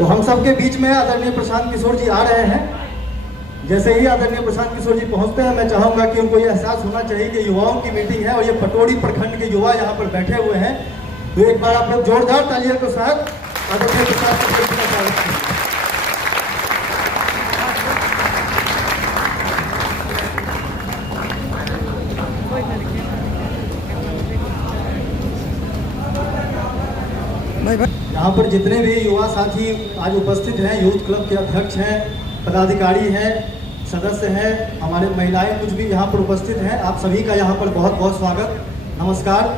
तो हम सबके बीच में आदरणीय प्रशांत किशोर जी आ रहे हैं। जैसे ही आदरणीय प्रशांत किशोर जी पहुंचते हैं, मैं चाहूंगा कि उनको ये एहसास होना चाहिए कि युवाओं की मीटिंग है और ये पटोरी प्रखंड के युवा यहाँ पर बैठे हुए हैं। तो एक बार आप लोग जोरदार तालियों के साथ आदरणीय प्रशांत किशोर जी का स्वागत करें। यहाँ पर जितने भी युवा साथी आज उपस्थित हैं, यूथ क्लब के अध्यक्ष हैं, पदाधिकारी हैं, सदस्य हैं, हमारे महिलाएं कुछ भी यहाँ पर उपस्थित हैं, आप सभी का यहाँ पर बहुत बहुत स्वागत, नमस्कार।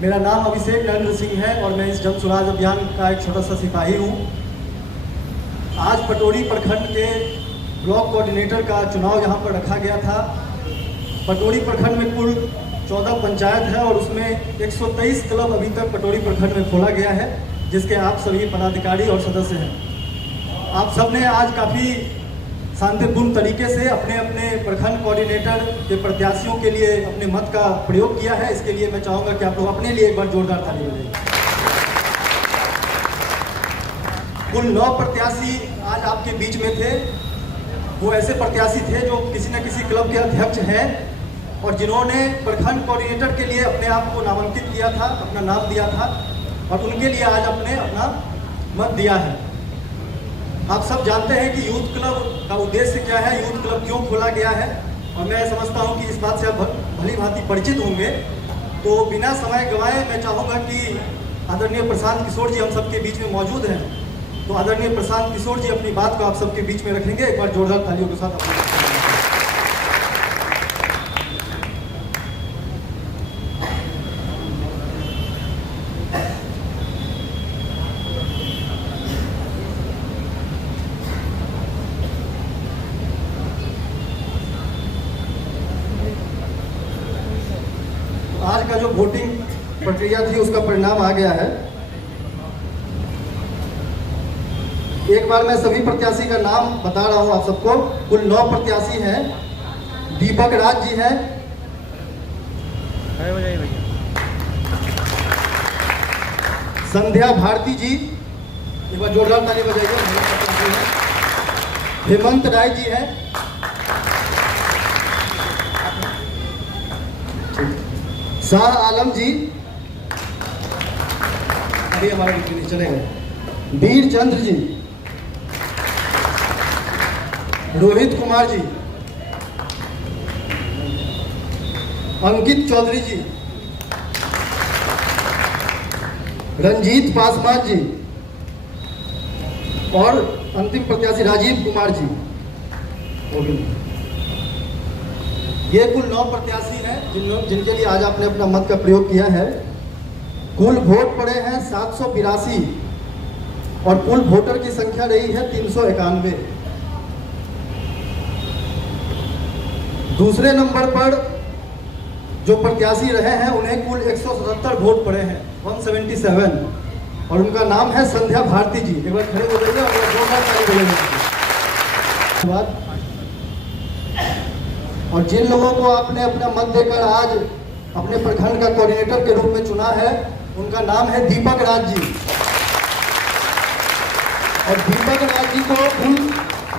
मेरा नाम अभिषेक नरेंद्र सिंह है और मैं इस जन स्वराज अभियान का एक छोटा सा सिपाही हूँ। आज पटोरी प्रखंड के ब्लॉक कोऑर्डिनेटर का चुनाव यहाँ पर रखा गया था। पटोरी प्रखंड में कुल 14 पंचायत है और उसमें 123 क्लब अभी तक पटोरी प्रखंड में खोला गया है, जिसके आप सभी पदाधिकारी और सदस्य हैं। आप सब ने आज काफ़ी शांतिपूर्ण तरीके से अपने अपने प्रखंड कोऑर्डिनेटर के प्रत्याशियों के लिए अपने मत का प्रयोग किया है। इसके लिए मैं चाहूँगा कि आप लोग अपने लिए एक बार जोरदार ताली बजाइए। कुल 9 प्रत्याशी आज आपके बीच में थे। वो ऐसे प्रत्याशी थे जो किसी न किसी क्लब के अध्यक्ष हैं और जिन्होंने प्रखंड कोऑर्डिनेटर के लिए अपने आप को नामांकित किया था, अपना नाम दिया था और उनके लिए आज आपने अपना मत दिया है। आप सब जानते हैं कि यूथ क्लब का उद्देश्य क्या है, यूथ क्लब क्यों खोला गया है, और मैं समझता हूं कि इस बात से आप भली भांति परिचित होंगे। तो बिना समय गंवाए मैं चाहूँगा कि आदरणीय प्रशांत किशोर जी हम सबके बीच में मौजूद हैं, तो आदरणीय प्रशांत किशोर जी अपनी बात को आप सबके बीच में रखेंगे। एक बार जोरदार तालियों के साथ आज का जो वोटिंग प्रक्रिया थी उसका परिणाम आ गया है। एक बार मैं सभी प्रत्याशी का नाम बता रहा हूं आप सबको। कुल 9 प्रत्याशी हैं। दीपक राज जी हैं, संध्या भारती जी, एक बार जोरदार ताली बजाइए। हेमंत राय जी हैं, शाह आलम जी, अभी हमारे बीच में चले गए, वीर चंद्र जी, रोहित कुमार जी, अंकित चौधरी जी, रंजीत पासवान जी और अंतिम प्रत्याशी राजीव कुमार जी। ये कुल 9 प्रत्याशी हैं जिनके लिए आज आपने अपना मत का प्रयोग किया है। कुल वोट पड़े हैं 782 और कुल वोटर की संख्या रही है 391। दूसरे नंबर पर जो प्रत्याशी रहे हैं उन्हें कुल 177 वोट पड़े हैं, 177, और उनका नाम है संध्या भारती जी। एक बार खड़े हो जाइए और जोरदार ताली बजाइए। और जिन लोगों को आपने अपना मत देकर आज अपने प्रखंड का कोऑर्डिनेटर के रूप में चुना है, उनका नाम है दीपक राज जी। और दीपक राज जी को कुल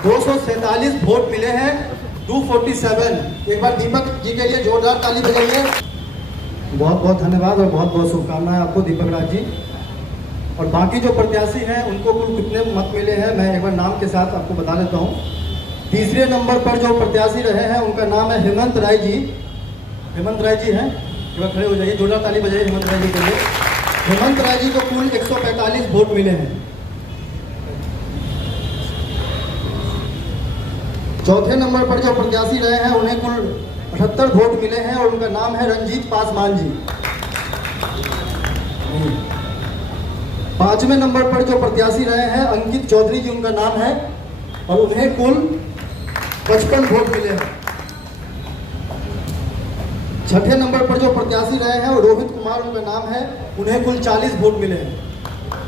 247 वोट मिले हैं, 247। एक बार दीपक जी के लिए जोरदार ताली बजाइए। बहुत बहुत धन्यवाद और बहुत बहुत शुभकामनाएं आपको दीपक राज जी। और बाकी जो प्रत्याशी हैं उनको कुल कितने मत मिले हैं मैं एक बार नाम के साथ आपको बता देता हूँ। तीसरे नंबर पर जो प्रत्याशी रहे हैं उनका नाम है हेमंत राय जी। हेमंत राय जी हैं, एक बार खड़े हो जाइए, जोरदार ताली बजाइए हेमंत राय जी के लिए। हेमंत राय जी को कुल 145 वोट मिले हैं। चौथे नंबर पर जो प्रत्याशी रहे हैं उन्हें कुल 78 वोट मिले हैं और उनका नाम है रंजीत पासवान जी। 5वें नंबर पर जो प्रत्याशी रहे हैं अंकित चौधरी जी, उनका नाम है, और उन्हें कुल 55 वोट मिले हैं। 6ठे नंबर पर जो प्रत्याशी रहे हैं वो रोहित कुमार, उनका नाम है, उन्हें कुल 40 वोट मिले हैं।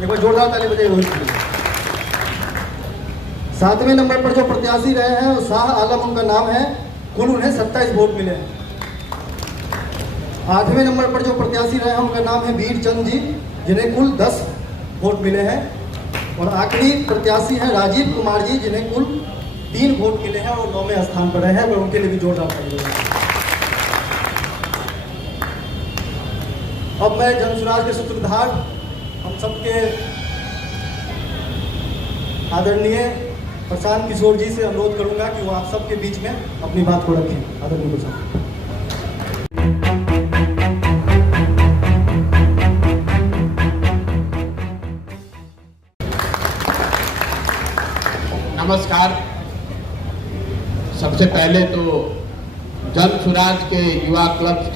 एक बार जोरदार ताली बजाइए रोहित के लिए। 7वें नंबर पर जो प्रत्याशी रहे हैं वो शाह आलम, उनका नाम है, कुल उन्हें 27 वोट मिले हैं। 8वें नंबर पर जो प्रत्याशी रहे हैं उनका नाम है वीर चंद जी, जिन्हें कुल 10 वोट मिले हैं। और आखिरी प्रत्याशी हैं राजीव कुमार जी, जिन्हें कुल 3 वोट मिले हैं और 9वें स्थान पर रहे हैं। और उनके लिए भी जोरदार तालियां। अब मैं जनसुराज के सूत्रधार हम सबके आदरणीय प्रशांत किशोर जी से अनुरोध करूंगा कि वो आप सबके बीच में अपनी बात को रखें। आदरणीय प्रशांत। नमस्कार। सबसे पहले तो जनसुराज के युवा क्लब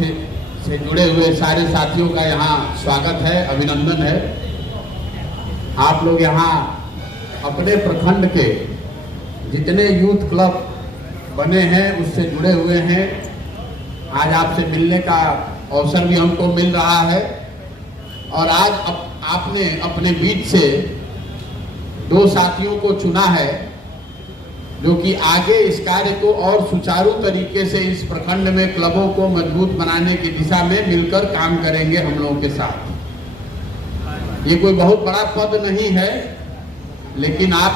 से जुड़े हुए सारे साथियों का यहाँ स्वागत है, अभिनंदन है। आप लोग यहाँ अपने प्रखंड के जितने यूथ क्लब बने हैं उससे जुड़े हुए हैं। आज आपसे मिलने का अवसर भी हमको मिल रहा है और आज आपने अपने बीच से 2 साथियों को चुना है जो कि आगे इस कार्य को और सुचारू तरीके से इस प्रखंड में क्लबों को मजबूत बनाने की दिशा में मिलकर काम करेंगे हम लोगों के साथ। ये कोई बहुत बड़ा पद नहीं है, लेकिन आप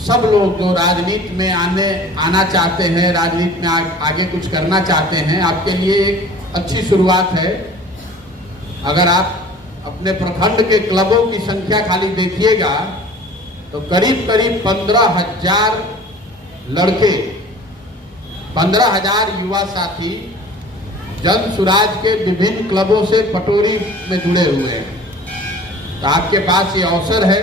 सब लोग जो राजनीति में आना चाहते हैं, राजनीति में आगे कुछ करना चाहते हैं, आपके लिए एक अच्छी शुरुआत है। अगर आप अपने प्रखंड के क्लबों की संख्या खाली देखिएगा तो करीब करीब 15,000 लड़के, 15,000 युवा साथी जनसुराज के विभिन्न क्लबों से पटोरी में जुड़े हुए हैं। तो आपके पास ये अवसर है।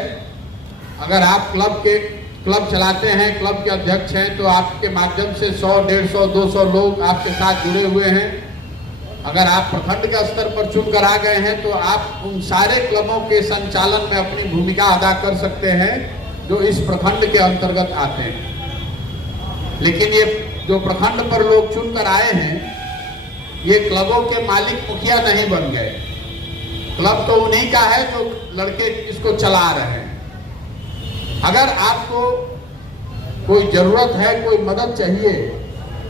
अगर आप क्लब चलाते हैं, क्लब के अध्यक्ष हैं, तो आपके माध्यम से 100, 150, 200 लोग आपके साथ जुड़े हुए हैं। अगर आप प्रखंड के स्तर पर चुनकर आ गए हैं तो आप उन सारे क्लबों के संचालन में अपनी भूमिका अदा कर सकते हैं जो इस प्रखंड के अंतर्गत आते हैं। लेकिन ये जो प्रखंड पर लोग चुनकर आए हैं, ये क्लबों के मालिक मुखिया नहीं बन गए। क्लब तो उन्हीं का है जो लड़के इसको चला रहे हैं। अगर आपको कोई जरूरत है, कोई मदद चाहिए,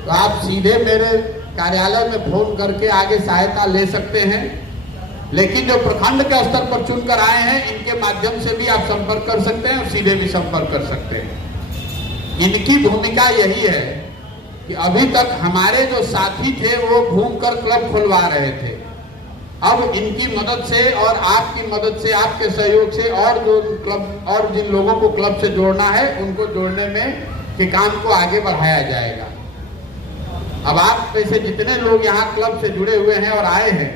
तो आप सीधे मेरे कार्यालय में फोन करके आगे सहायता ले सकते हैं। लेकिन जो प्रखंड के स्तर पर चुनकर आए हैं, इनके माध्यम से भी आप संपर्क कर सकते हैं और सीधे भी संपर्क कर सकते हैं। इनकी भूमिका यही है कि अभी तक हमारे जो साथी थे वो घूमकर क्लब खुलवा रहे थे। अब इनकी मदद से और आपकी मदद से, आपके सहयोग से और जो क्लब और जिन लोगों को क्लब से जोड़ना है उनको जोड़ने में के काम को आगे बढ़ाया जाएगा। अब आप वैसे जितने लोग यहाँ क्लब से जुड़े हुए हैं और आए हैं,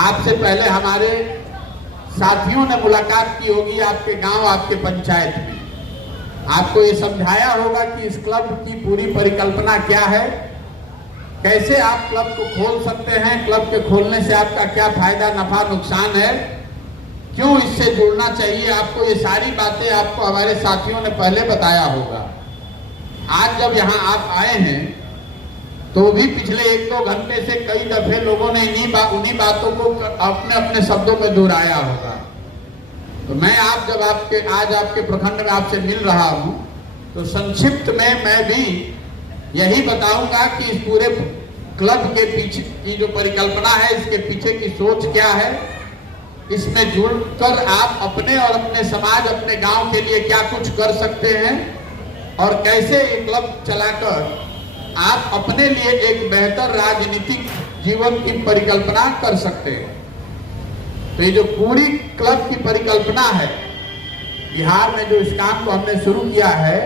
आपसे पहले हमारे साथियों ने मुलाकात की होगी आपके गांव, आपके पंचायत में। आपको ये समझाया होगा कि इस क्लब की पूरी परिकल्पना क्या है, कैसे आप क्लब को खोल सकते हैं, क्लब के खोलने से आपका क्या फायदा, नफा, नुकसान है, क्यों इससे जुड़ना चाहिए आपको। ये सारी बातें आपको हमारे साथियों ने पहले बताया होगा। आज जब यहाँ आप आए हैं तो भी पिछले 1-2 घंटे से कई दफे लोगों ने उन्हीं बातों को अपने अपने शब्दों में दोहराया होगा। तो मैं आज आपके प्रखंड में आपसे मिल रहा हूं, तो संक्षिप्त में मैं भी यही बताऊंगा कि इस पूरे क्लब के पीछे की जो परिकल्पना है, इसके पीछे की सोच क्या है, इसमें जुड़कर आप अपने और अपने समाज, अपने गांव के लिए क्या कुछ कर सकते हैं और कैसे ये क्लब चलाकर आप अपने लिए एक बेहतर राजनीतिक जीवन की परिकल्पना कर सकते हैं। तो ये जो पूरी क्लब की परिकल्पना है, बिहार में जो इस काम को हमने शुरू किया है,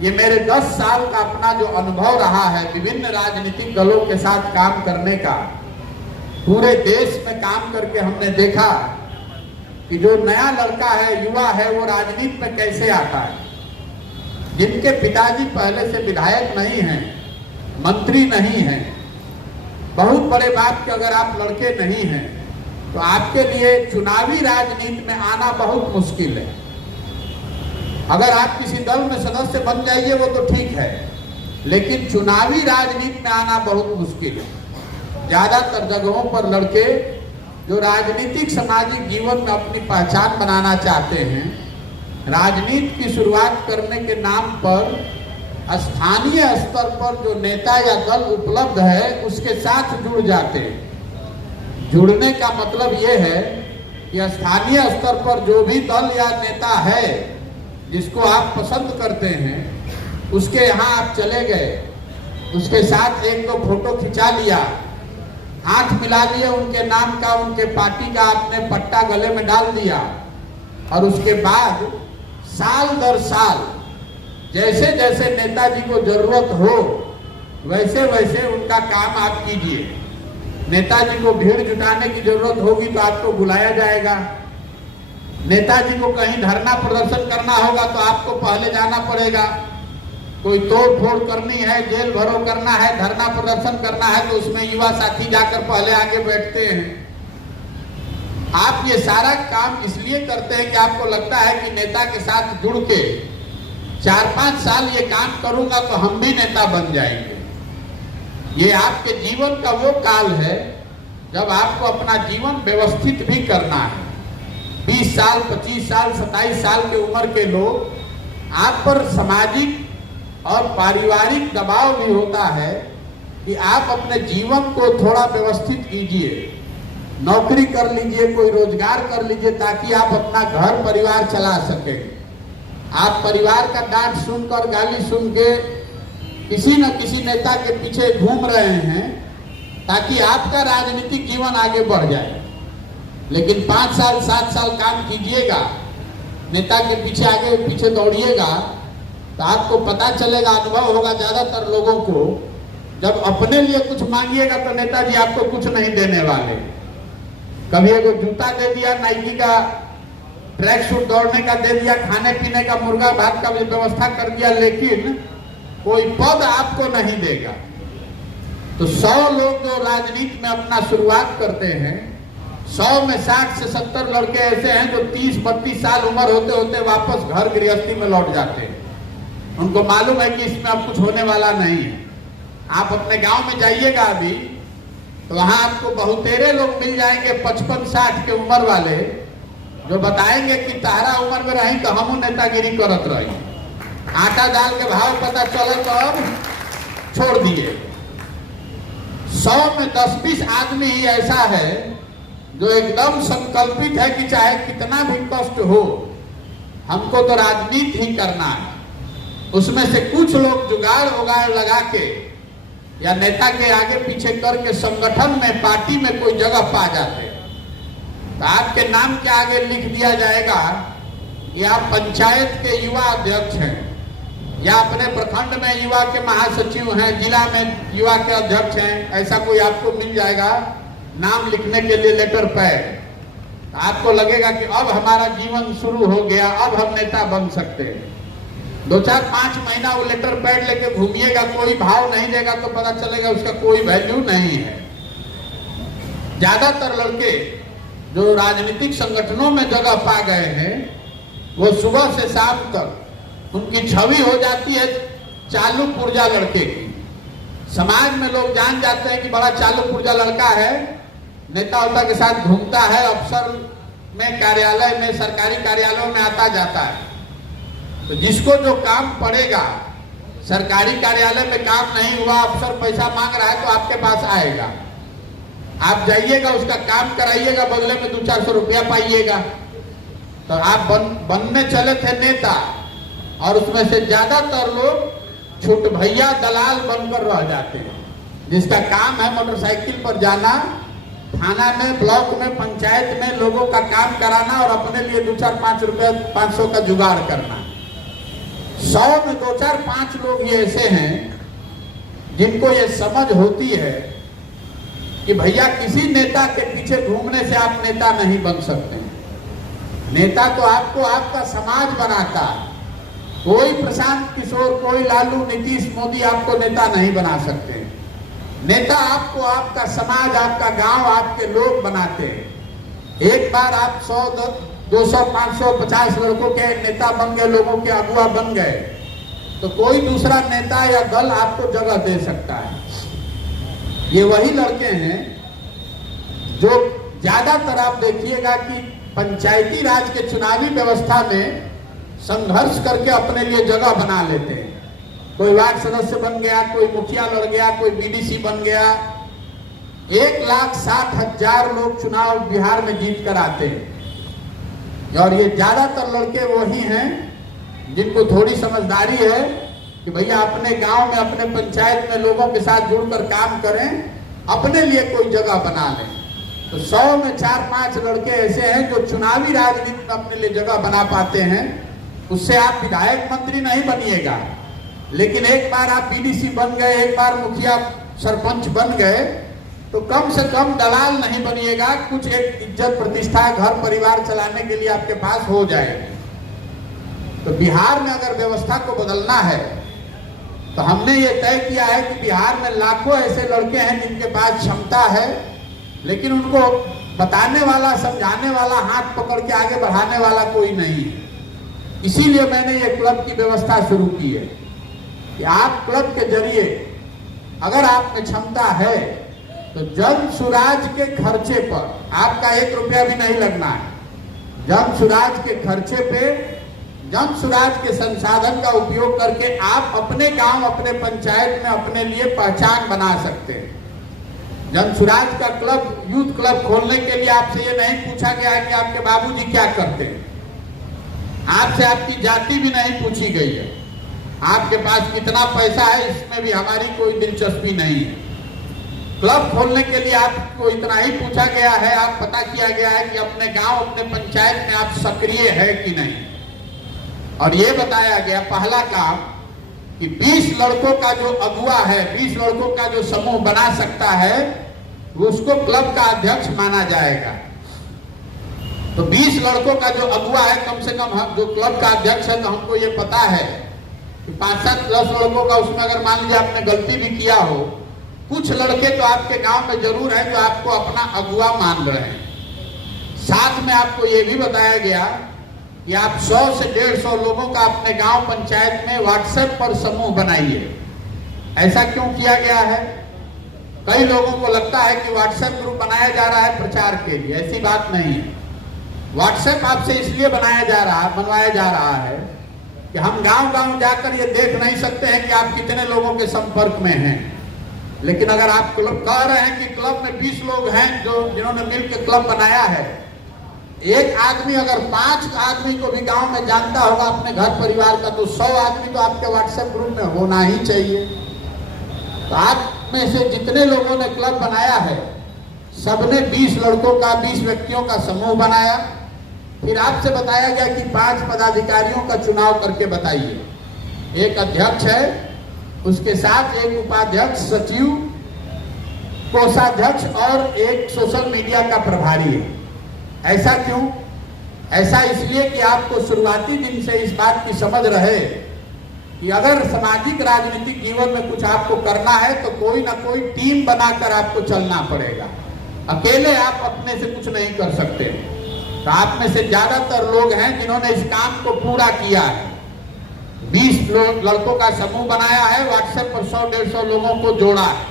ये मेरे 10 साल का अपना जो अनुभव रहा है विभिन्न राजनीतिक दलों के साथ काम करने का, पूरे देश में काम करके हमने देखा कि जो नया लड़का है, युवा है, वो राजनीति में कैसे आता है। जिनके पिताजी पहले से विधायक नहीं हैं, मंत्री नहीं हैं, बहुत बड़े बात के अगर आप लड़के नहीं हैं, तो आपके लिए चुनावी राजनीति में आना बहुत मुश्किल है। अगर आप किसी दल में सदस्य बन जाइए वो तो ठीक है, लेकिन चुनावी राजनीति में आना बहुत मुश्किल है। ज्यादातर जगहों पर लड़के जो राजनीतिक सामाजिक जीवन में अपनी पहचान बनाना चाहते हैं, राजनीति की शुरुआत करने के नाम पर स्थानीय स्तर पर जो नेता या दल उपलब्ध है उसके साथ जुड़ जाते हैं। जुड़ने का मतलब ये है कि स्थानीय स्तर पर जो भी दल या नेता है जिसको आप पसंद करते हैं, उसके यहाँ आप चले गए, उसके साथ एक दो फोटो खिंचा लिया, हाथ मिला लिए, उनके नाम का, उनके पार्टी का आपने पट्टा गले में डाल दिया, और उसके बाद साल दर साल जैसे जैसे नेताजी को जरूरत हो वैसे वैसे उनका काम आप कीजिए। नेताजी को भीड़ जुटाने की जरूरत होगी तो आपको बुलाया जाएगा। नेताजी को कहीं धरना प्रदर्शन करना होगा तो आपको पहले जाना पड़ेगा। कोई तोड़ फोड़ करनी है, जेल भरो करना है, धरना प्रदर्शन करना है, तो उसमें युवा साथी जाकर पहले आगे बैठते हैं। आप ये सारा काम इसलिए करते हैं कि आपको लगता है कि नेता के साथ जुड़ के 4-5 साल ये काम करूंगा तो हम भी नेता बन जाएंगे। ये आपके जीवन का वो काल है जब आपको अपना जीवन व्यवस्थित भी करना है। 20 साल, 25 साल, 27 साल की उम्र के लोग आप पर सामाजिक और पारिवारिक दबाव भी होता है कि आप अपने जीवन को थोड़ा व्यवस्थित कीजिए, नौकरी कर लीजिए, कोई रोजगार कर लीजिए, ताकि आप अपना घर परिवार चला सकें। आप परिवार का डांट सुनकर, गाली सुन के किसी न किसी नेता के पीछे घूम रहे हैं ताकि आपका राजनीतिक जीवन आगे बढ़ जाए। लेकिन 5 साल 7 साल काम कीजिएगा, नेता के पीछे आगे पीछे दौड़िएगा, तो आपको पता चलेगा, अनुभव होगा ज्यादातर लोगों को, जब अपने लिए कुछ मांगिएगा तो नेताजी आपको कुछ नहीं देने वाले। कभी एगो जूता दे दिया, नाइकी का ट्रैक सूट दौड़ने का दे दिया, खाने पीने का, मुर्गा भात का भी व्यवस्था कर दिया, लेकिन कोई पद आपको नहीं देगा। तो 100 लोग जो राजनीति में अपना शुरुआत करते हैं, 100 में 60 से 70 लड़के ऐसे हैं जो 30-32 साल उम्र होते होते वापस घर गृहस्थी में लौट जाते हैं। उनको मालूम है कि इसमें अब कुछ होने वाला नहीं है। आप अपने गांव में जाइएगा अभी तो वहां आपको बहुतेरे लोग मिल जाएंगे 55-60 के उम्र वाले, जो बताएंगे कि तारा उम्र में रही तो हम नेतागिरी करत रही, आटा दाल के भाव पता चले तो अब छोड़ दिए। 100 में 10-20 आदमी ही ऐसा है जो एकदम संकल्पित है कि चाहे कितना भी कष्ट हो, हमको तो राजनीति ही करना है। उसमें से कुछ लोग जुगाड़ उगाड़ लगा के या नेता के आगे पीछे करके संगठन में, पार्टी में कोई जगह पा जाते हैं, तो आपके नाम के आगे लिख दिया जाएगा कि आप पंचायत के युवा अध्यक्ष हैं, या अपने प्रखंड में युवा के महासचिव हैं, जिला में युवा के अध्यक्ष हैं। ऐसा कोई आपको मिल जाएगा नाम लिखने के लिए लेटर पैड। आपको लगेगा कि अब हमारा जीवन शुरू हो गया, अब हम नेता बन सकते हैं। 2-4-5 महीना वो लेटर पैड लेके घूमिएगा, कोई भाव नहीं देगा तो पता चलेगा उसका कोई वैल्यू नहीं है। ज्यादातर लड़के जो राजनीतिक संगठनों में जगह पा गए हैं, वो सुबह से शाम तक उनकी छवि हो जाती है चालू पुर्जा लड़के की। समाज में लोग जान जाते हैं कि बड़ा चालू पुर्जा लड़का है, नेता उता के साथ घूमता है, अफसर में, कार्यालय में, सरकारी कार्यालयों में आता जाता है। तो जिसको जो काम पड़ेगा, सरकारी कार्यालय में काम नहीं हुआ, अफसर पैसा मांग रहा है तो आपके पास आएगा, आप जाइएगा, उसका काम कराइएगा, बदले में 200-400 रुपया पाइएगा। तो आप बनने चले थे नेता, और उसमें से ज्यादातर लोग छोट भैया दलाल बनकर रह जाते हैं, जिसका काम है मोटरसाइकिल पर जाना, थाना में, ब्लॉक में, पंचायत में लोगों का काम कराना और अपने लिए 2-4-5 रुपया 500 का जुगाड़ करना। 100 में 2-4-5 लोग ये ऐसे हैं जिनको ये समझ होती है कि भैया किसी नेता के पीछे घूमने से आप नेता नहीं बन सकते। नेता तो आपको आपका समाज बनाता है। कोई प्रशांत किशोर, कोई लालू, नीतीश, मोदी आपको नेता नहीं बना सकते। नेता आपको आपका समाज, आपका गांव, आपके लोग बनाते हैं। एक बार आप 100, 200, 500, 50 लड़कों के नेता बन गए, लोगों के अगुआ बन गए, तो कोई दूसरा नेता या दल आपको जगह दे सकता है। ये वही लड़के हैं जो ज्यादातर आप देखिएगा कि पंचायती राज के चुनावी व्यवस्था में संघर्ष करके अपने लिए जगह बना लेते हैं। कोई वार्ड सदस्य बन गया, कोई मुखिया लड़ गया, कोई बीडीसी बन गया। 1,60,000 लोग चुनाव बिहार में जीत कर आते हैं। और ये ज्यादातर लड़के वही हैं जिनको थोड़ी समझदारी है कि भैया अपने गांव में, अपने पंचायत में लोगों के साथ जुड़कर काम करें, अपने लिए कोई जगह बना लें। तो 100 में 4-5 लड़के ऐसे हैं जो चुनावी राजनीति में अपने लिए जगह बना पाते हैं। उससे आप विधायक मंत्री नहीं बनिएगा, लेकिन एक बार आप बीडीसी बन गए, एक बार मुखिया सरपंच बन गए, तो कम से कम दलाल नहीं बनिएगा, कुछ एक इज्जत प्रतिष्ठा घर परिवार चलाने के लिए आपके पास हो जाएगी। तो बिहार में अगर व्यवस्था को बदलना है तो हमने ये तय किया है कि बिहार में लाखों ऐसे लड़के हैं जिनके पास क्षमता है, लेकिन उनको बताने वाला, समझाने वाला, हाथ पकड़ के आगे बढ़ाने वाला कोई नहीं है। इसीलिए मैंने ये क्लब की व्यवस्था शुरू की है कि आप क्लब के जरिए अगर आप में क्षमता है तो जन सुराज के खर्चे पर आपका 1 रुपया भी नहीं लगना है। जन सुराज के खर्चे पे, जन सुराज के संसाधन का उपयोग करके आप अपने गांव, अपने पंचायत में अपने लिए पहचान बना सकते हैं। जन सुराज का क्लब, यूथ क्लब खोलने के लिए आपसे ये नहीं पूछा गया है कि आपके बाबूजी क्या करते हैं, आपसे आपकी जाति भी नहीं पूछी गई है, आपके पास कितना पैसा है इसमें भी हमारी कोई दिलचस्पी नहीं है। क्लब खोलने के लिए आपको इतना ही पूछा गया है, आप पता किया गया है कि अपने गांव, अपने पंचायत में आप सक्रिय है कि नहीं, और ये बताया गया पहला काम कि 20 लड़कों का जो अगुवा है, 20 लड़कों का जो समूह बना सकता है, उसको क्लब का अध्यक्ष माना जाएगा। तो 20 लड़कों का जो अगुवा है, कम से कम हम जो क्लब का अध्यक्ष है, तो हमको ये पता है कि 5-7-10 लड़कों का उसमें अगर मान लीजिए आपने गलती भी किया हो, कुछ लड़के तो आपके गांव में जरूर हैं जो आपको अपना अगुवा मान रहे हैं। साथ में आपको ये भी बताया गया कि आप 100 से 150 लोगों का अपने गांव पंचायत में व्हाट्सएप पर समूह बनाइए। ऐसा क्यों किया गया है? कई लोगों को लगता है कि व्हाट्सएप ग्रुप बनाया जा रहा है प्रचार के लिए, ऐसी बात नहीं है। व्हाट्सएप आपसे इसलिए बनवाया जा रहा है कि हम गांव-गांव जाकर ये देख नहीं सकते हैं कि आप कितने लोगों के संपर्क में हैं, लेकिन अगर आप क्लब कह रहे हैं कि क्लब में 20 लोग हैं जिन्होंने मिलकर क्लब बनाया है, एक आदमी अगर 5 आदमी को भी गांव में जानता होगा अपने घर परिवार का, तो 100 आदमी तो आपके व्हाट्सएप ग्रुप में होना ही चाहिए। तो आप में से जितने लोगों ने क्लब बनाया है, सबने 20 लड़कों का, 20 व्यक्तियों का समूह बनाया। फिर आपसे बताया गया कि 5 पदाधिकारियों का चुनाव करके बताइए। एक अध्यक्ष है, उसके साथ एक उपाध्यक्ष, सचिव, कोषाध्यक्ष और एक सोशल मीडिया का प्रभारी है। ऐसा क्यों? ऐसा इसलिए कि आपको शुरुआती दिन से इस बात की समझ रहे कि अगर सामाजिक राजनीतिक जीवन में कुछ आपको करना है तो कोई ना कोई टीम बनाकर आपको चलना पड़ेगा। अकेले आप अपने से कुछ नहीं कर सकते। तो आप में से ज्यादातर लोग हैं जिन्होंने इस काम को पूरा किया है। 20 लड़कों का समूह बनाया है, व्हाट्सएप पर 100-150 लोगों को जोड़ा है,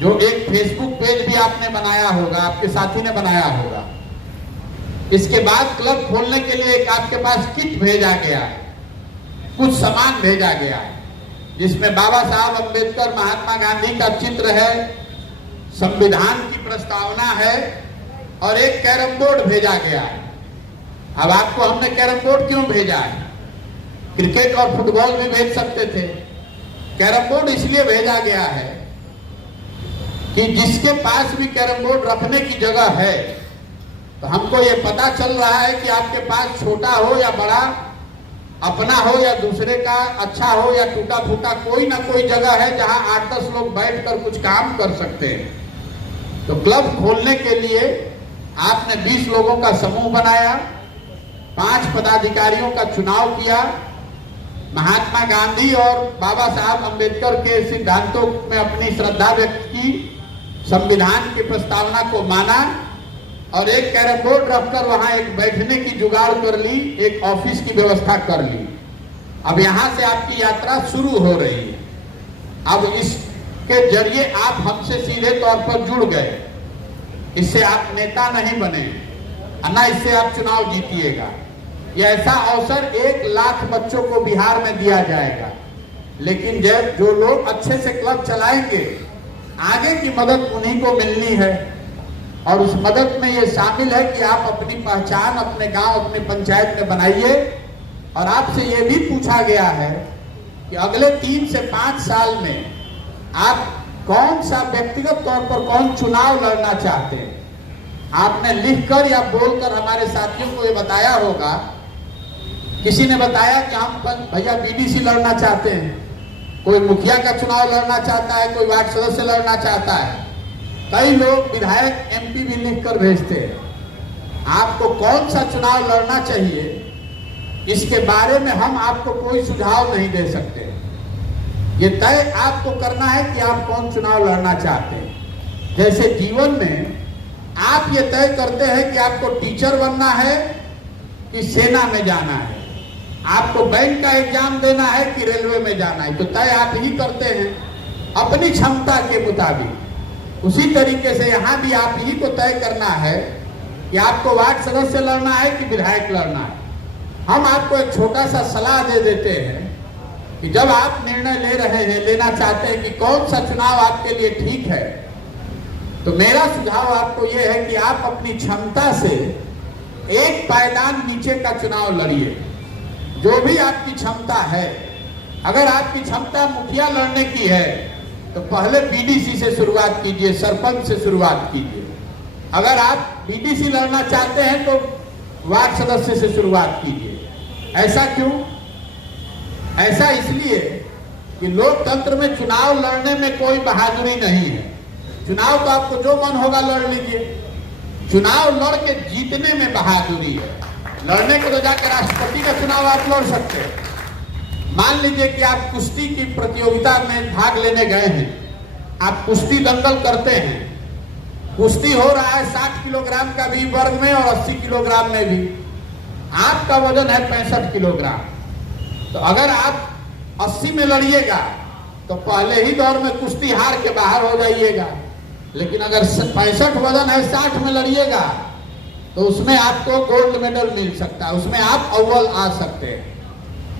जो एक फेसबुक पेज भी आपने बनाया होगा, आपके साथी ने बनाया होगा। इसके बाद क्लब खोलने के लिए एक आपके पास किट भेजा गया है, कुछ सामान भेजा गया है, जिसमें बाबा साहब अम्बेडकर, महात्मा गांधी का चित्र है, संविधान की प्रस्तावना है और एक कैरम बोर्ड भेजा गया है। अब आपको हमने कैरम बोर्ड क्यों भेजा है? क्रिकेट और फुटबॉल भी भेज सकते थे। कैरम बोर्ड इसलिए भेजा गया है कि जिसके पास भी कैरम बोर्ड रखने की जगह है, तो हमको ये पता चल रहा है कि आपके पास छोटा हो या बड़ा, अपना हो या दूसरे का, अच्छा हो या टूटा फूटा, कोई ना कोई जगह है जहां 8-10 लोग बैठकर कुछ काम कर सकते हैं। तो क्लब खोलने के लिए आपने 20 लोगों का समूह बनाया, 5 पदाधिकारियों का चुनाव किया, महात्मा गांधी और बाबा साहब अम्बेडकर के सिद्धांतों में अपनी श्रद्धा व्यक्त की, संविधान की प्रस्तावना को माना और एक कैरम बोर्ड रखकर वहां एक बैठने की जुगाड़ कर ली, एक ऑफिस की व्यवस्था कर ली। अब यहां से आपकी यात्रा शुरू हो रही है। अब इसके जरिए आप हमसे सीधे तौर पर जुड़ गए। इससे आप नेता नहीं बने, ना इससे आप चुनाव जीतिएगा। यह ऐसा अवसर 1 लाख बच्चों को बिहार में दिया जाएगा, लेकिन जब जो लोग अच्छे से क्लब चलाएंगे, आगे की मदद उन्हीं को मिलनी है। और उस मदद में ये शामिल है कि आप अपनी पहचान अपने गांव अपने पंचायत में बनाइए। और आपसे ये भी पूछा गया है कि अगले 3 से 5 साल में आप कौन सा व्यक्तिगत तौर पर कौन चुनाव लड़ना चाहते हैं। आपने लिखकर या बोलकर हमारे साथियों को ये बताया होगा। किसी ने बताया कि हम भैया बीडीसी लड़ना चाहते हैं, कोई मुखिया का चुनाव लड़ना चाहता है, कोई वार्ड सदस्य लड़ना चाहता है। कई लोग विधायक एमपी भी लिखकर भेजते हैं। आपको कौन सा चुनाव लड़ना चाहिए इसके बारे में हम आपको कोई सुझाव नहीं दे सकते। ये तय आपको करना है कि आप कौन चुनाव लड़ना चाहते हैं। जैसे जीवन में आप ये तय करते हैं कि आपको टीचर बनना है कि सेना में जाना है, आपको बैंक का एग्जाम देना है कि रेलवे में जाना है, तो तय आप ही करते हैं अपनी क्षमता के मुताबिक। उसी तरीके से यहाँ भी आप ही को तय करना है कि आपको वार्ड सदस्य लड़ना है कि विधायक लड़ना है। हम आपको एक छोटा सा सलाह दे देते हैं कि जब आप निर्णय ले रहे हैं, लेना चाहते हैं कि कौन सा चुनाव आपके लिए ठीक है, तो मेरा सुझाव आपको यह है कि आप अपनी क्षमता से एक पायदान नीचे का चुनाव लड़िए। जो भी आपकी क्षमता है, अगर आपकी क्षमता मुखिया लड़ने की है तो पहले बीडीसी से शुरुआत कीजिए, सरपंच से शुरुआत कीजिए। अगर आप बीडीसी लड़ना चाहते हैं तो वार्ड सदस्य से शुरुआत कीजिए। ऐसा क्यों? ऐसा इसलिए कि लोकतंत्र में चुनाव लड़ने में कोई बहादुरी नहीं है। चुनाव तो आपको जो मन होगा लड़ लीजिए, चुनाव लड़ के जीतने में बहादुरी है। लड़ने के तो जाकर राष्ट्रपति का चुनाव आप लड़ सकते हैं। मान लीजिए कि आप कुश्ती की प्रतियोगिता में भाग लेने गए हैं, आप कुश्ती दंगल करते हैं, कुश्ती हो रहा है 60 किलोग्राम का भी वर्ग में और 80 किलोग्राम में भी, आपका वजन है 65 किलोग्राम। तो अगर आप 80 में लड़िएगा तो पहले ही दौर में कुश्ती हार के बाहर हो जाइएगा। लेकिन अगर 65 वजन है 60 में लड़िएगा तो उसमें आपको गोल्ड मेडल मिल सकता है, उसमें आप अव्वल आ सकते हैं।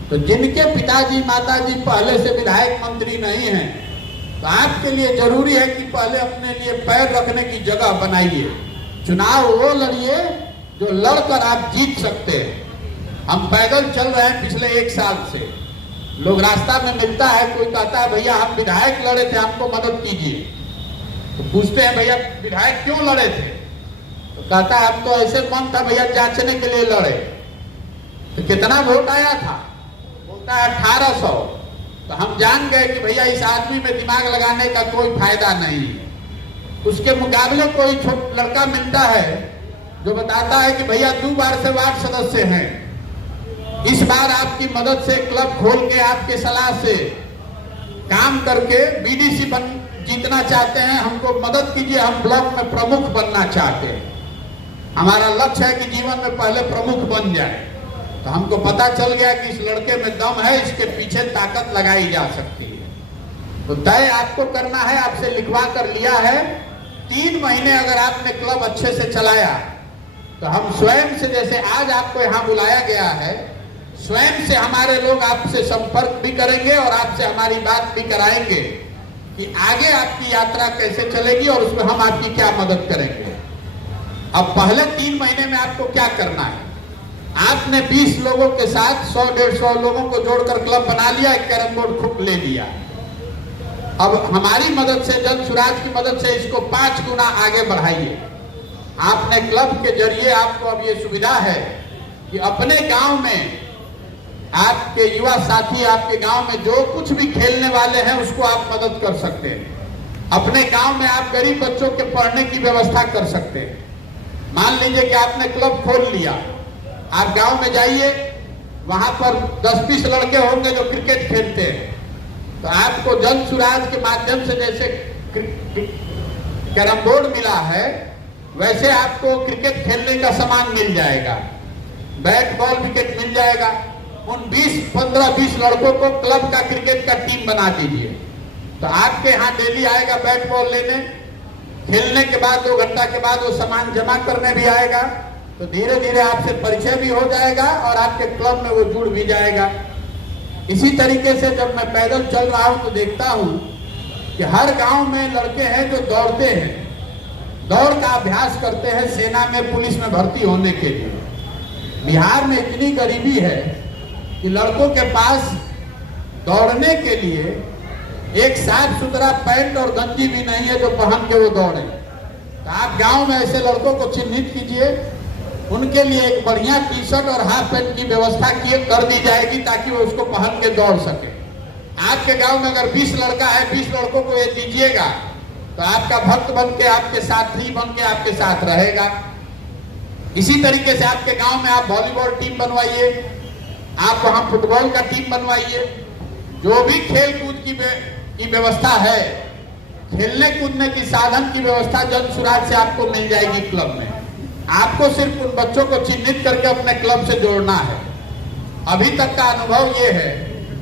तो जिनके पिताजी माताजी पहले से विधायक मंत्री नहीं हैं, तो आपके लिए जरूरी है कि पहले अपने लिए पैर रखने की जगह बनाइए। चुनाव वो लड़िए जो लड़कर आप जीत सकते हैं। हम पैदल चल रहे हैं पिछले 1 साल से, लोग रास्ता में मिलता है, कोई कहता है भैया हम विधायक लड़े थे, हमको मदद कीजिए। तो पूछते हैं भैया विधायक क्यों लड़े थे? तो कहता है अब तो ऐसे मन था भैया जांचने के लिए लड़े। तो कितना वोट आया था? बोलता है 1800। तो हम जान गए कि भैया इस आदमी में दिमाग लगाने का कोई फायदा नहीं है। उसके मुकाबले कोई लड़का मिलता है जो बताता है कि भैया 2 बार से वार्ड सदस्य हैं, इस बार आपकी मदद से क्लब खोल के आपके सलाह से काम करके बीडीसी बन जीतना चाहते हैं, हमको मदद कीजिए, हम ब्लॉक में प्रमुख बनना चाहते हैं। हमारा लक्ष्य है कि जीवन में पहले प्रमुख बन जाए। तो हमको पता चल गया कि इस लड़के में दम है, इसके पीछे ताकत लगाई जा सकती है। तो तय आपको करना है, आपसे लिखवा कर लिया है। 3 महीने अगर आपने क्लब अच्छे से चलाया तो हम स्वयं से, जैसे आज आपको यहाँ बुलाया गया है, स्वयं से हमारे लोग आपसे संपर्क भी करेंगे और आपसे हमारी बात भी कराएंगे कि आगे आपकी यात्रा कैसे चलेगी और उसमें हम आपकी क्या मदद करेंगे। अब पहले 3 महीने में आपको क्या करना है? आपने 20 लोगों के साथ 100-150 लोगों को जोड़कर क्लब बना लिया, एक कैरम बोर्ड खुद ले लिया। अब हमारी मदद से, जन सुराज की मदद से इसको 5 गुना आगे बढ़ाइए। आपने क्लब के जरिए, आपको अब ये सुविधा है कि अपने गांव में आपके युवा साथी, आपके गांव में जो कुछ भी खेलने वाले हैं उसको आप मदद कर सकते हैं। अपने गांव में आप गरीब बच्चों के पढ़ने की व्यवस्था कर सकते हैं। मान लीजिए कि आपने क्लब खोल लिया, आप गांव में जाइए, वहां पर 10-20 लड़के होंगे जो क्रिकेट खेलते हैं, तो आपको जन सुराज के माध्यम से जैसे कैरम बोर्ड मिला है, वैसे आपको क्रिकेट खेलने का सामान मिल जाएगा, बैट बॉल विकेट मिल जाएगा। उन 15-20 लड़कों को क्लब का क्रिकेट का टीम बना दीजिए, तो आपके यहाँ डेली आएगा बैट बॉल लेने, खेलने के बाद 2 घंटा के बाद वो सामान जमा करने भी आएगा। तो धीरे धीरे आपसे परिचय भी हो जाएगा और आपके क्लब में वो जुड़ भी जाएगा। इसी तरीके से जब मैं पैदल चल रहा हूं तो देखता हूं कि हर गांव में लड़के हैं जो दौड़ते हैं। दौड़ का अभ्यास करते हैं सेना में, पुलिस में भर्ती होने के लिए। बिहार में इतनी गरीबी है कि लड़कों के पास दौड़ने के लिए एक साफ सुथरा पैंट और गंजी भी नहीं है जो पहन के वो दौड़े। तो आप गांव में ऐसे लड़कों को चिन्हित कीजिए, उनके लिए एक बढ़िया टी शर्ट और हाफ पैंट की व्यवस्था कर दी जाएगी ताकि वो उसको पहन के दौड़ सके। आपके गांव में अगर 20 लड़का है, 20 लड़कों को ये दीजिएगा तो आपका भक्त बन के, आपके साथी बन के आपके साथ रहेगा। इसी तरीके से आपके गांव में आप वॉलीबॉल टीम बनवाइए, आप वहां फुटबॉल का टीम बनवाइए। जो भी खेल कूद की व्यवस्था है, खेलने कूदने की साधन की व्यवस्था जन सुराज से आपको मिल जाएगी क्लब में। आपको सिर्फ उन बच्चों को चिन्हित करके अपने क्लब से जोड़ना है। अभी तक का अनुभव ये है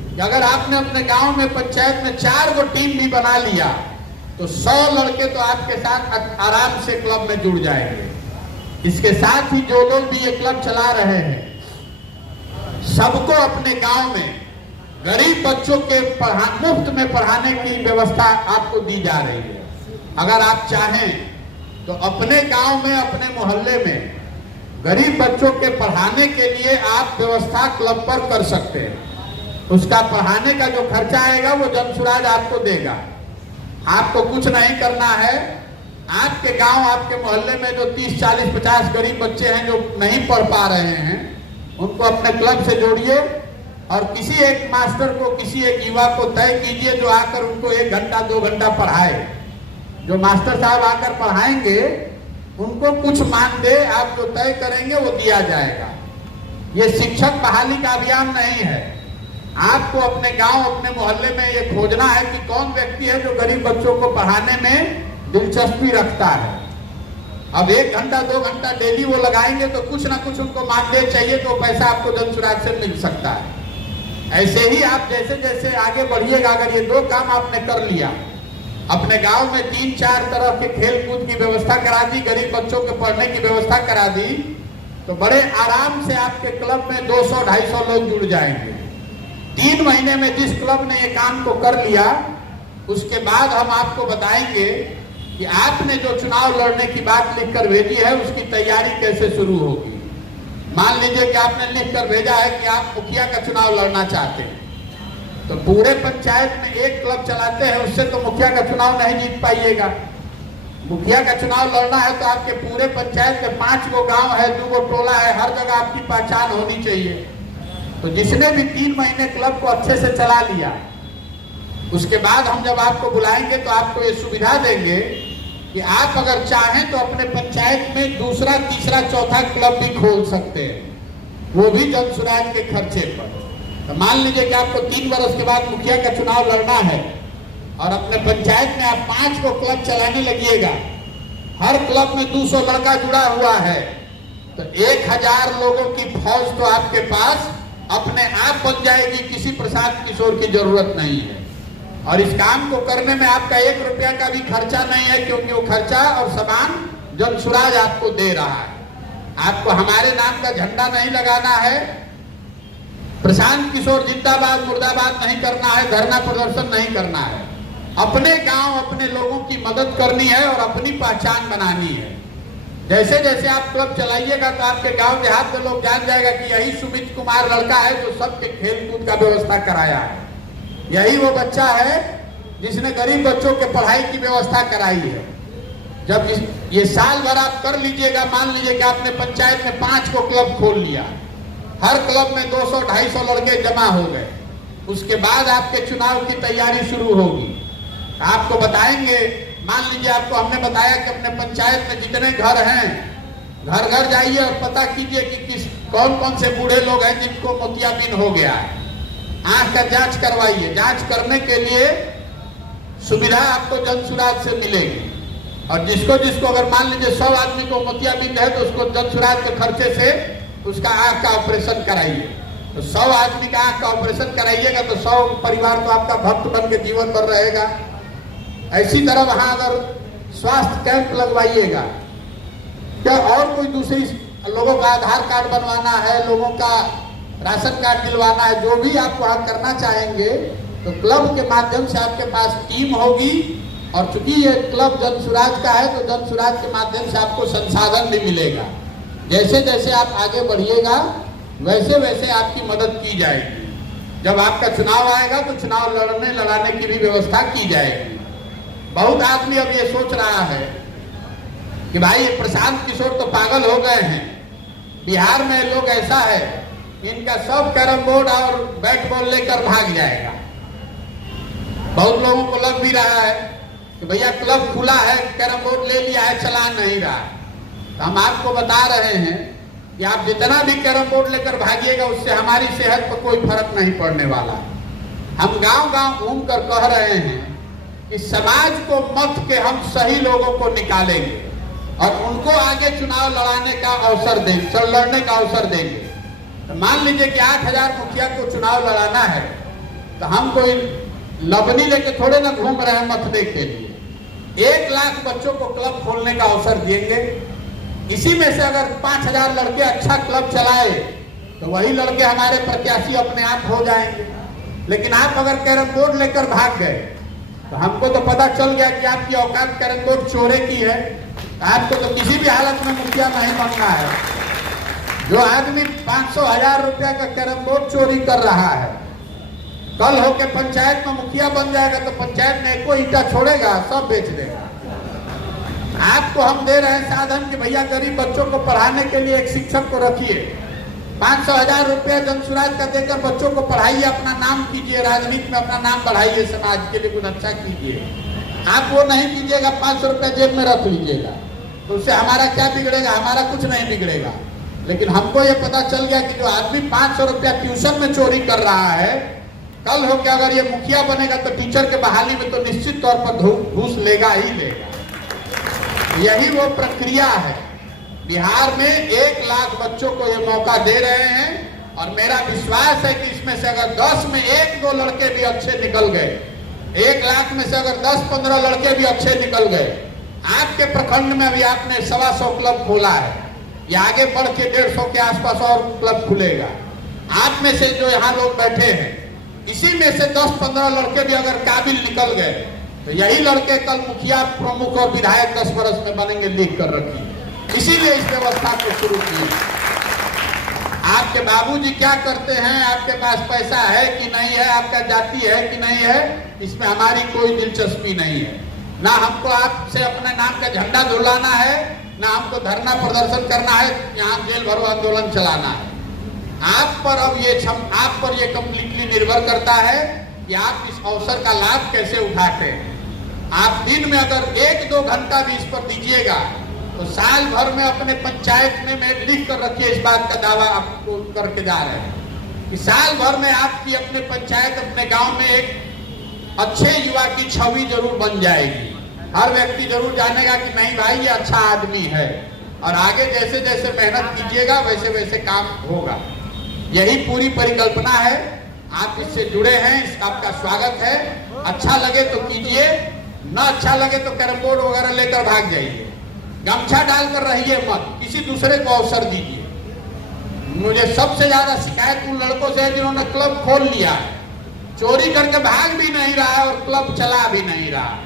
कि अगर आपने अपने गांव में, पंचायत में 4 गो टीम भी बना लिया तो 100 लड़के तो आपके साथ आराम से क्लब में जुड़ जाएंगे। इसके साथ ही जो लोग भी ये क्लब चला रहे हैं, सबको अपने गांव में गरीब बच्चों के मुफ्त में पढ़ाने की व्यवस्था आपको दी जा रही है। अगर आप चाहें तो अपने गांव में, अपने मोहल्ले में गरीब बच्चों के पढ़ाने के लिए आप व्यवस्था क्लब पर कर सकते हैं। उसका पढ़ाने का जो खर्चा आएगा वो जन सुराज आपको देगा। आपको कुछ नहीं करना है। आपके गांव, आपके मोहल्ले में जो 30, 40, 50 गरीब बच्चे हैं जो नहीं पढ़ पा रहे हैं, उनको अपने क्लब से जोड़िए और किसी एक मास्टर को, किसी एक युवा को तय कीजिए जो आकर उनको 1 घंटा 2 घंटा पढ़ाए। जो मास्टर साहब आकर पढ़ाएंगे उनको कुछ मानदेय आप जो तय करेंगे वो दिया जाएगा। ये शिक्षक बहाली का अभियान नहीं है। आपको अपने गांव, अपने मोहल्ले में ये खोजना है कि कौन व्यक्ति है जो गरीब बच्चों को पढ़ाने में दिलचस्पी रखता है। अब 1 घंटा 2 घंटा डेली वो लगाएंगे तो कुछ ना कुछ उनको मानदेय चाहिए, तो पैसा आपको जन सुराज से मिल सकता है। ऐसे ही आप जैसे जैसे आगे बढ़िएगा, अगर ये 2 काम आपने कर लिया, अपने गांव में 3-4 तरह के खेल कूद की व्यवस्था करा दी, गरीब बच्चों के पढ़ने की व्यवस्था करा दी, तो बड़े आराम से आपके क्लब में 200-250 लोग जुड़ जाएंगे। 3 महीने में जिस क्लब ने ये काम को कर लिया, उसके बाद हम आपको बताएंगे कि आपने जो चुनाव लड़ने की बात लिखकर भेजी है उसकी तैयारी कैसे शुरू होगी। मान लीजिए कि आपने लिखकर भेजा है कि आप मुखिया का चुनाव लड़ना चाहते हैं, तो पूरे पंचायत में 1 क्लब चलाते हैं, उससे तो मुखिया का चुनाव नहीं जीत पाइएगा। मुखिया का चुनाव लड़ना है तो आपके पूरे पंचायत में 5 गो गांव है, 2 गो टोला है, हर जगह आपकी पहचान होनी चाहिए। तो जिसने भी 3 महीने क्लब को अच्छे से चला लिया, उसके बाद हम जब आपको बुलाएंगे तो आपको ये सुविधा देंगे कि आप अगर चाहें तो अपने पंचायत में दूसरा, तीसरा, चौथा क्लब भी खोल सकते हैं, वो भी जन सुराज के खर्चे पर। तो मान लीजिए कि आपको 3 वर्ष के बाद मुखिया का चुनाव लड़ना है और अपने पंचायत में आप 5 को क्लब चलाने लगिएगा, हर क्लब में 200 लड़का जुड़ा हुआ है, तो 1000 लोगों की फौज तो आपके पास अपने आप बन जाएगी। किसी प्रशांत किशोर की जरूरत नहीं है। और इस काम को करने में आपका 1 रुपया का भी खर्चा नहीं है, क्योंकि वो खर्चा और सामान जन सुराज आपको दे रहा है। आपको हमारे नाम का झंडा नहीं लगाना है, प्रशांत किशोर जिंदाबाद मुर्दाबाद नहीं करना है, धरना प्रदर्शन नहीं करना है। अपने गांव, अपने लोगों की मदद करनी है और अपनी पहचान बनानी है। जैसे जैसे आप क्लब चलाइएगा तो आपके गांव देहात में लोग जान जाएगा कि यही सुमित कुमार लड़का है जो सबके खेल कूद का व्यवस्था कराया है, यही वो बच्चा है जिसने गरीब बच्चों के पढ़ाई की व्यवस्था कराई है। जब ये साल भर आप कर लीजिएगा, मान लीजिए कि आपने पंचायत में 5 को क्लब खोल लिया, हर क्लब में 200-250 लड़के जमा हो गए, उसके बाद आपके चुनाव की तैयारी शुरू होगी। आपको बताएंगे, मान लीजिए आपको हमने बताया कि अपने पंचायत में जितने घर हैं, घर घर जाइए और पता कीजिए कि कौन कौन से बूढ़े लोग हैं जिनको मोतियाबिंद हो गया है। आंख का जांच करवाइए। जांच करने के लिए सुविधा आपको जन सुराज से मिलेगी। और जिसको जिसको अगर मान लीजिए 100 आदमी को मोतियाबिंद है तो उसको जन सुराज के खर्चे से उसका आंख का ऑपरेशन कराइए। तो 100 आदमी का आंख का ऑपरेशन कराइएगा तो 100 परिवार तो आपका भक्त बन के जीवन भर रहेगा। ऐसी तरह वहां अगर स्वास्थ्य कैंप लगवाइएगा, क्या और कोई दूसरी, लोगों का आधार कार्ड बनवाना है, लोगों का राशन कार्ड दिलवाना है, जो भी आप वहां करना चाहेंगे तो क्लब के माध्यम से आपके पास टीम होगी और चूंकि ये क्लब जन सुराज का है तो जन सुराज के माध्यम से आपको संसाधन भी मिलेगा। जैसे जैसे आप आगे बढ़िएगा वैसे वैसे आपकी मदद की जाएगी। जब आपका चुनाव आएगा तो चुनाव लड़ाने की भी व्यवस्था की जाएगी। बहुत आदमी अब ये सोच रहा है कि भाई ये प्रशांत किशोर तो पागल हो गए हैं, बिहार में लोग ऐसा है इनका सब कैरम बोर्ड और बैट बॉल लेकर भाग जाएगा। बहुत लोगों को लग भी रहा है कि भैया क्लब खुला है, कैरम बोर्ड ले लिया है, चला नहीं रहा। तो हम आपको बता रहे हैं कि आप जितना भी कैरम बोर्ड लेकर भागिएगा उससे हमारी सेहत पर कोई फर्क नहीं पड़ने वाला। हम गांव गांव घूम कर कह रहे हैं कि समाज को मत के हम सही लोगों को निकालेंगे और उनको आगे चुनाव लड़ाने का अवसर देंगे, लड़ने का अवसर देंगे। तो मान लीजिए कि 8000 मुखिया को चुनाव लड़ाना है तो हम कोई लबनी लेके थोड़े ना घूम रहे हैं मतदे के लिए। 1 लाख बच्चों को क्लब खोलने का अवसर देंगे। इसी में से अगर 5000 लड़के अच्छा क्लब चलाए तो वही लड़के हमारे प्रत्याशी अपने आप हो जाएंगे। लेकिन आप अगर कैरम बोर्ड लेकर भाग गए तो हमको तो पता चल गया कि आपकी औकात कैरम बोर्ड चोरे की है। आपको तो किसी भी हालत में मुखिया नहीं बनना है। जो आदमी 500,000 रुपया का कैरम बोर्ड चोरी कर रहा है, कल होके पंचायत में मुखिया बन जाएगा तो पंचायत में एको ईंटा छोड़ेगा, सब बेच देगा। आपको हम दे रहे हैं साधन कि भैया गरीब बच्चों को पढ़ाने के लिए एक शिक्षक को रखिए, 500,000 रुपया जन सुराज का देकर बच्चों को पढ़ाइए, अपना नाम कीजिए, राजनीति में अपना नाम बढ़ाइए, समाज के लिए कुछ अच्छा कीजिए। आप वो नहीं कीजिएगा, 500 रुपया जेब में रख लीजिएगा, तो उससे हमारा क्या बिगड़ेगा? हमारा कुछ नहीं बिगड़ेगा। लेकिन हमको ये पता चल गया कि जो आदमी 500 रुपया ट्यूशन में चोरी कर रहा है, कल हो के अगर ये मुखिया बनेगा तो टीचर के बहाली में तो निश्चित तौर पर घूस लेगा ही लेगा। यही वो प्रक्रिया है। बिहार में 1 लाख बच्चों को ये मौका दे रहे हैं और मेरा विश्वास है कि इसमें से अगर 10 में 1-2 लड़के भी अच्छे निकल गए, 1 लाख में से अगर 10-15 लड़के भी अच्छे निकल गए, आपके प्रखंड में अभी आपने 125 क्लब खोला है, ये आगे बढ़ के 150 के आसपास और क्लब खुलेगा। आप में से जो यहाँ लोग बैठे हैं, इसी में से 10-15 लड़के भी अगर काबिल निकल गए तो यही लड़के कल मुखिया, प्रमुख और विधायक 10 वर्ष में बनेंगे, लिख कर रखिए। इसीलिए इस व्यवस्था को शुरू किए। आपके बाबूजी क्या करते हैं, आपके पास पैसा है कि नहीं है, आपका जाति है कि नहीं है, इसमें हमारी कोई दिलचस्पी नहीं है। ना हमको आपसे अपने नाम का झंडा झुलाना है, ना हमको धरना प्रदर्शन करना है, यहाँ जेल भरो आंदोलन चलाना है। आप पर ये कंप्लीटली निर्भर करता है कि आप इस अवसर का लाभ कैसे उठाते हैं। आप दिन में अगर 1-2 घंटा भी इस पर दीजिएगा तो साल भर में अपने पंचायत में लिख कर रखिए, इस बात का दावा आपको करके जा रहे हैं कि साल भर में आपकी अपने पंचायत, अपने गांव में एक अच्छे युवा की छवि जरूर बन जाएगी। हर व्यक्ति जरूर जानेगा कि नहीं भाई ये अच्छा आदमी है, और आगे जैसे जैसे मेहनत कीजिएगा वैसे वैसे काम होगा। यही पूरी परिकल्पना है। आप इससे जुड़े हैं, आपका स्वागत है। अच्छा लगे तो कीजिए, ना अच्छा लगे तो कैरम बोर्ड वगैरह लेकर भाग जाइए। गमछा डालकर रहिए मत, किसी दूसरे को अवसर दीजिए। मुझे सबसे ज्यादा शिकायत उन लड़कों से है जिन्होंने क्लब खोल लिया, चोरी करके भाग भी नहीं रहा है और क्लब चला भी नहीं रहा।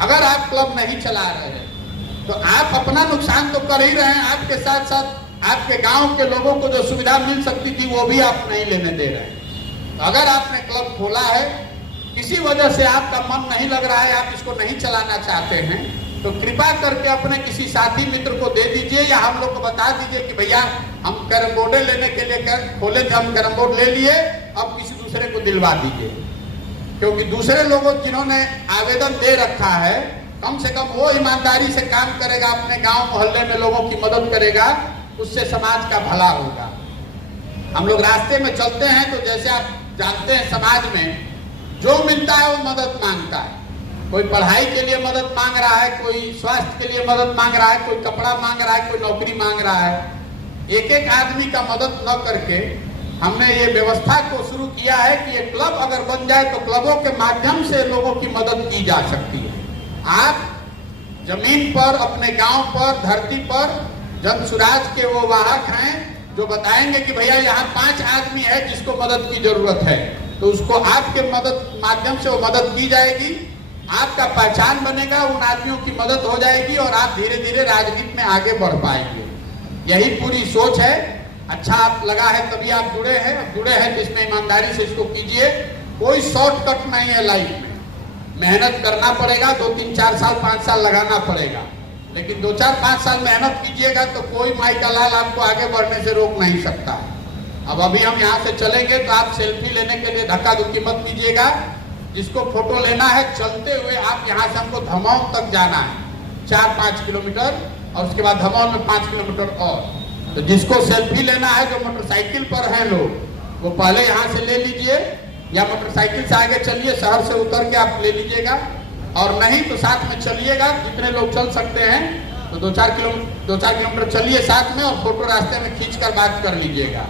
अगर आप क्लब नहीं चला रहे हैं तो आप अपना नुकसान तो कर ही रहे हैं, आपके साथ साथ आपके गांव के लोगों को जो सुविधा मिल सकती थी वो भी आप नहीं लेने दे रहे हैं। तो अगर आपने क्लब खोला है, किसी वजह से आपका मन नहीं लग रहा है, आप इसको नहीं चलाना चाहते हैं, तो कृपा करके अपने किसी साथी मित्र को दे दीजिए या हम लोग को बता दीजिए कि भैया हम कैरम बोर्ड लेने के लिए खोले थे, हम कैरम बोर्ड ले लिए, अब किसी दूसरे को दिलवा दीजिए। क्योंकि दूसरे लोगों जिन्होंने आवेदन दे रखा है, कम से कम वो ईमानदारी से काम करेगा, अपने गांव मोहल्ले में लोगों की मदद करेगा, उससे समाज का भला होगा। हम लोग रास्ते में चलते हैं तो जैसे आप जानते हैं समाज में जो मिलता है वो मदद मांगता है। कोई पढ़ाई के लिए मदद मांग रहा है, कोई स्वास्थ्य के लिए मदद मांग रहा है, कोई कपड़ा मांग रहा है, कोई नौकरी मांग रहा है। एक एक आदमी का मदद न करके हमने ये व्यवस्था को शुरू किया है कि ये क्लब अगर बन जाए तो क्लबों के माध्यम से लोगों की मदद की जा सकती है। आप जमीन पर, अपने गांव पर, धरती पर जन सुराज के वो वाहक हैं जो बताएंगे कि भैया यहाँ 5 आदमी है जिसको मदद की जरूरत है, तो उसको आपके मदद माध्यम से वो मदद की जाएगी। आपका पहचान बनेगा, उन आदमियों की मदद हो जाएगी और आप धीरे धीरे राजनीति में आगे बढ़ पाएंगे। यही पूरी सोच है। अच्छा आप लगा है तभी आप जुड़े हैं, जुड़े हैं तो इसमें ईमानदारी से इसको कीजिए। कोई शॉर्टकट नहीं है लाइफ में, मेहनत करना पड़ेगा, 2 3 4 साल 5 साल लगाना पड़ेगा, लेकिन 2 4 5 साल मेहनत कीजिएगा तो कोई माई का लाल आपको आगे बढ़ने से रोक नहीं सकता। अब अभी हम यहाँ से चलेंगे तो आप सेल्फी लेने के लिए धक्का धुक्की मत कीजिएगा। जिसको फोटो लेना है चलते हुए आप यहाँ से हमको धमाऊं तक जाना है 4-5 किलोमीटर और उसके बाद धमाऊं में 5 किलोमीटर और। तो जिसको सेल्फी लेना है, जो मोटरसाइकिल पर हैं लोग, वो पहले यहाँ से ले लीजिए या मोटरसाइकिल से आगे चलिए, शहर से उतर के आप ले लीजिएगा, और नहीं तो साथ में चलिएगा। जितने लोग चल सकते हैं तो 2-4 किलोमीटर चलिए साथ में और फोटो रास्ते में खींच कर बात कर लीजिएगा।